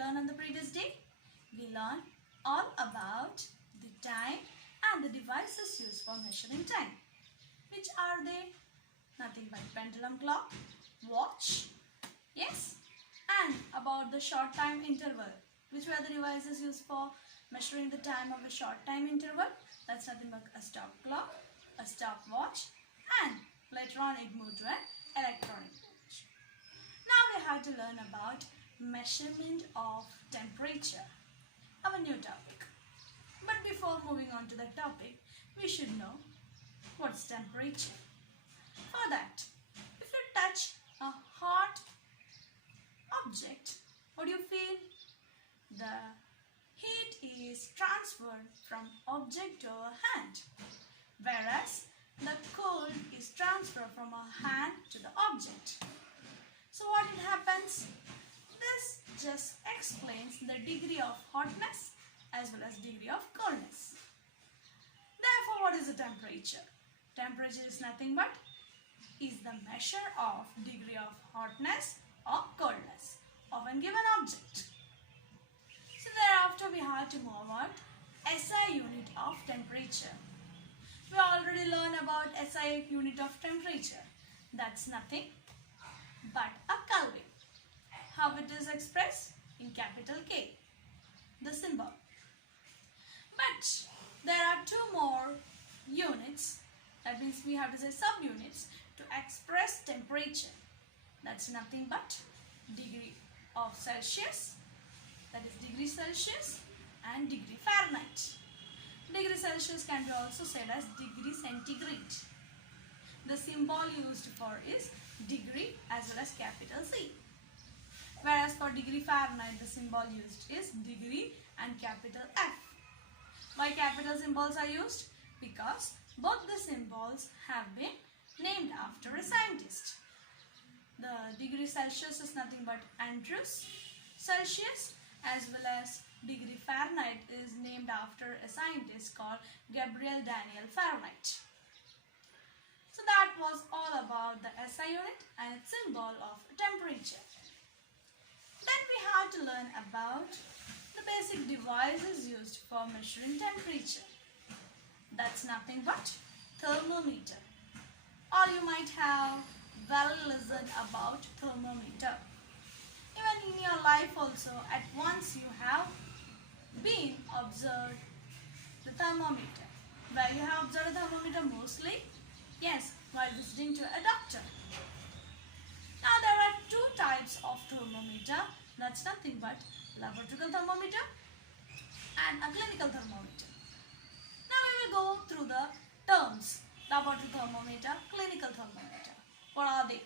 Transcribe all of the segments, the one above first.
learn on the previous day? We learned all about the time and the devices used for measuring time. Which are they? Nothing but pendulum clock, watch, yes, and about the short time interval. Which were the devices used for measuring the time of a short time interval? That's nothing but a stop clock, a stopwatch, and later on it moved to an electronic watch. Now we have to learn about measurement of temperature, our new topic. But before moving on to the topic, we should know what's temperature. For that, if you touch a hot object, what do you feel? The heat is transferred from object to a hand, whereas the cold is transferred from a hand to the object. So what it happens? This just explains the degree of hotness as well as degree of coldness. Therefore, what is the temperature? Temperature is nothing but is the measure of degree of hotness or coldness of a given object. So thereafter we have to move on SI unit of temperature. We already learned about SI unit of temperature. That's nothing but a Kelvin. How it is expressed? In capital K, the symbol. But there are two more units, that means we have to say subunits to express temperature. That's nothing but degree of Celsius, that is degree Celsius, and degree Fahrenheit. Degree Celsius can be also said as degree centigrade. The symbol used for is degree as well as capital C. Whereas for degree Fahrenheit, the symbol used is degree and capital F. Why capital symbols are used? Because both the symbols have been named after a scientist. The degree Celsius is nothing but Andrews Celsius, as well as degree Fahrenheit is named after a scientist called Gabriel Daniel Fahrenheit. So that was all about the SI unit and its symbol of temperature. Then we have to learn about the basic devices used for measuring temperature. That's nothing but thermometer. Or you might have well listened about thermometer. Even in your life also, at once you have been observed the thermometer. Where you have observed a thermometer mostly? Yes, while visiting to a doctor. Now there are two types of thermometer. That's nothing but laboratory thermometer and a clinical thermometer. Now we will go through the terms. Laboratory thermometer, clinical thermometer. What are they?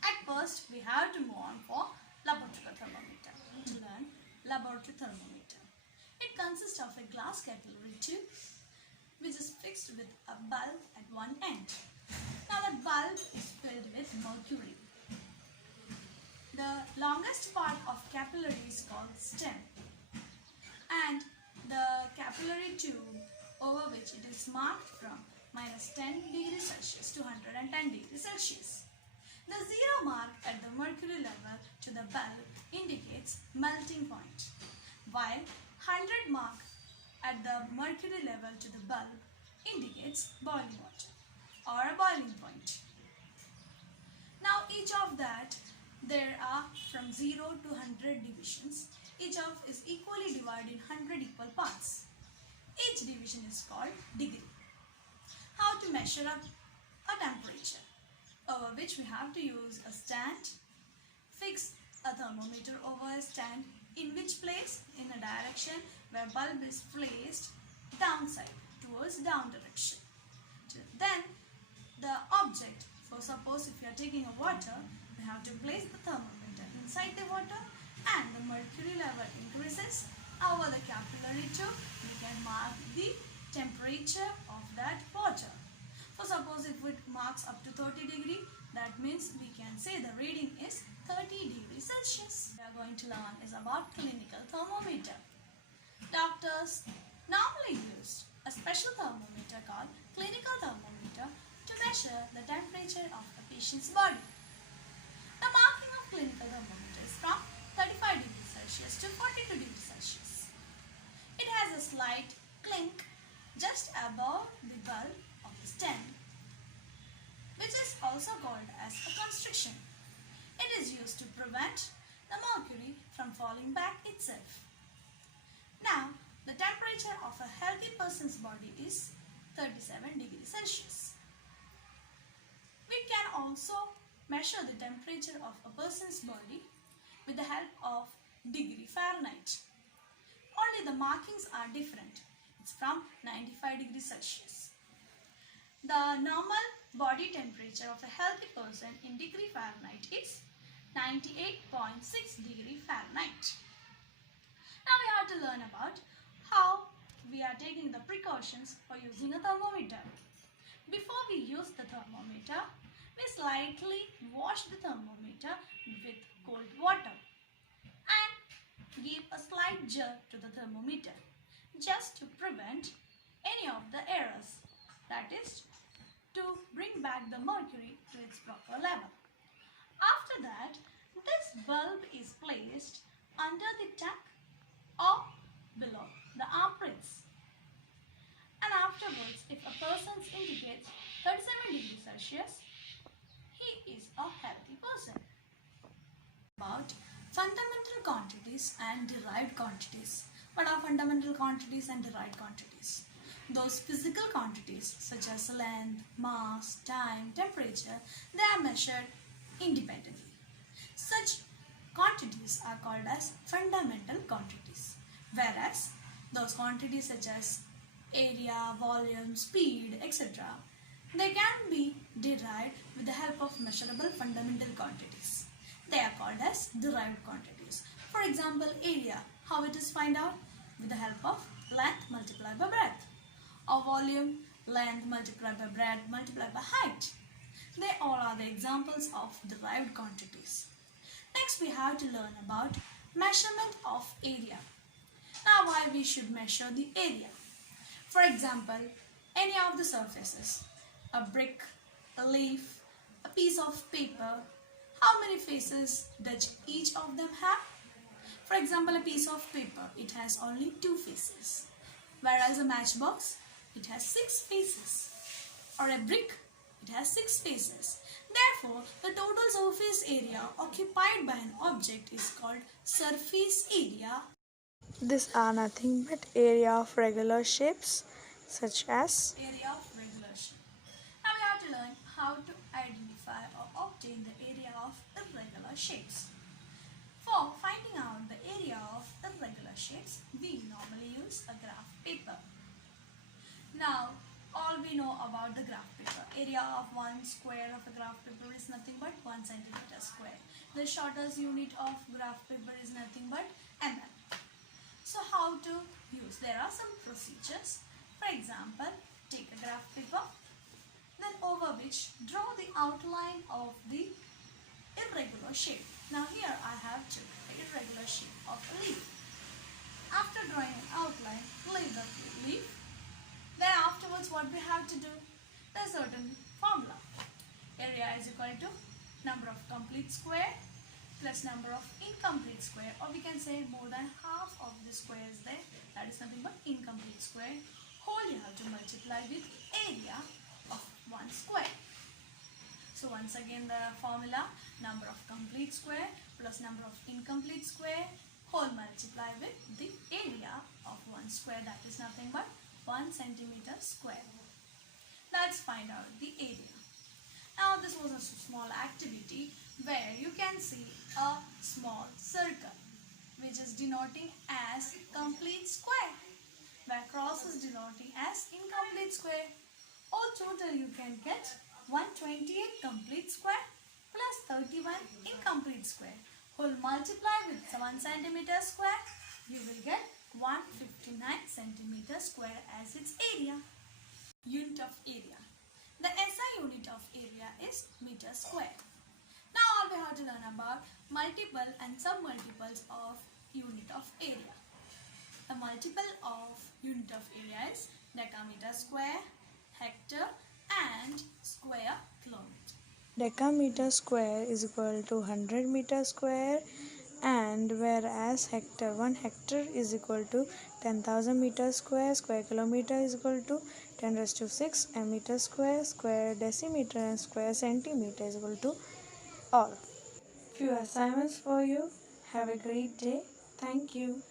At first, we have to move on for laboratory thermometer. To learn laboratory thermometer. It consists of a glass capillary tube which is fixed with a bulb at one end. Now that bulb is filled with mercury. The longest part of capillary is called stem, and the capillary tube over which it is marked from -10 degrees Celsius to 110 degrees Celsius. The 0 mark at the mercury level to the bulb indicates melting point, while 100 mark at the mercury level to the bulb indicates boiling water or a boiling point. Now each of that there are from 0 to 100 divisions. Each of is equally divided in 100 equal parts. Each division is called degree. How to measure up a temperature? Over which we have to use a stand. Fix a thermometer over a stand. In which place? In a direction where bulb is placed downside, towards down direction. Then the object, for suppose if you are taking a water, we have to place the thermometer inside the water and the mercury level increases. Over the capillary tube, we can mark the temperature of that water. For suppose if it marks up to 30 degree, that means we can say the reading is 30 degrees Celsius. We are going to learn is about clinical thermometer. Doctors normally use a special thermometer called clinical thermometer to measure the temperature of a patient's body. The marking of clinical thermometer is from 35 degrees Celsius to 40 mercury from falling back itself. Now, the temperature of a healthy person's body is 37 degrees Celsius. We can also measure the temperature of a person's body with the help of degree Fahrenheit. Only the markings are different. It's from 95 degrees Celsius. The normal body temperature of a healthy person in degree Fahrenheit is 98.6 degree Fahrenheit. Now we have to learn about how we are taking the precautions for using a thermometer. Before we use the thermometer, we slightly wash the thermometer with cold water and give a slight jerk to the thermometer just to prevent any of the errors, that is, to bring back the mercury to its proper level. After that, this bulb is placed under the tank or below the armpits. And afterwards, if a person indicates 37 degrees Celsius, he is a healthy person. About fundamental quantities and derived quantities. What are fundamental quantities and derived quantities? Those physical quantities such as length, mass, time, temperature, they are measured independently. Such quantities are called as fundamental quantities, whereas those quantities such as area, volume, speed, etc., they can be derived with the help of measurable fundamental quantities. They are called as derived quantities. For example, area, how it is find out? With the help of length multiplied by breadth. Or volume, length multiplied by breadth multiplied by height. They all are the examples of derived quantities. Next we have to learn about measurement of area. Now why we should measure the area? For example, any of the surfaces, a brick, a leaf, a piece of paper, how many faces does each of them have? For example, a piece of paper, it has only 2 faces, whereas a matchbox, it has 6 faces, or a brick, it has 6 faces. Therefore, the total surface area occupied by an object is called surface area. These are nothing but area of regular shapes such as Area of regular shape. Now we have to learn how to identify or obtain the area of irregular shapes. For finding out the area of irregular shapes, we normally use a graph paper. Now, all we know about the graph paper. Area of one square of a graph paper is nothing but 1 centimeter square. The shortest unit of graph paper is nothing but mm. So how to use? There are some procedures. For example, take a graph paper, then over which draw the outline of the irregular shape. Now here I have the irregular shape of a leaf. After drawing an outline, leave the leaf. Then afterwards what we have to do? There's a certain formula. Area is equal to number of complete square plus number of incomplete square, or we can say more than half of the square is there, that is nothing but incomplete square, whole you have to multiply with area of one square. So once again the formula, number of complete square plus number of incomplete square, whole multiply with the area of one square, that is nothing but 1 centimeter square. Let's find out the area. Now this was a small activity where you can see a small circle which is denoting as complete square, where cross is denoting as incomplete square. All total you can get 128 complete square plus 31 incomplete square. Whole multiply with 1 centimeter square, you will get 159 centimeter square as its area. Unit of area. The SI unit of area is meter square. Now all we have to learn about multiple and submultiples of unit of area. The multiple of unit of area is decameter square, hectare and square kilometer. decameter square is equal to 100 meter square, and whereas 1 hectare is equal to 10,000 meter square, square kilometer is equal to 10 raised to 6 meter square, square decimeter and square centimeter is equal to all. Few assignments for you. Have a great day. Thank you.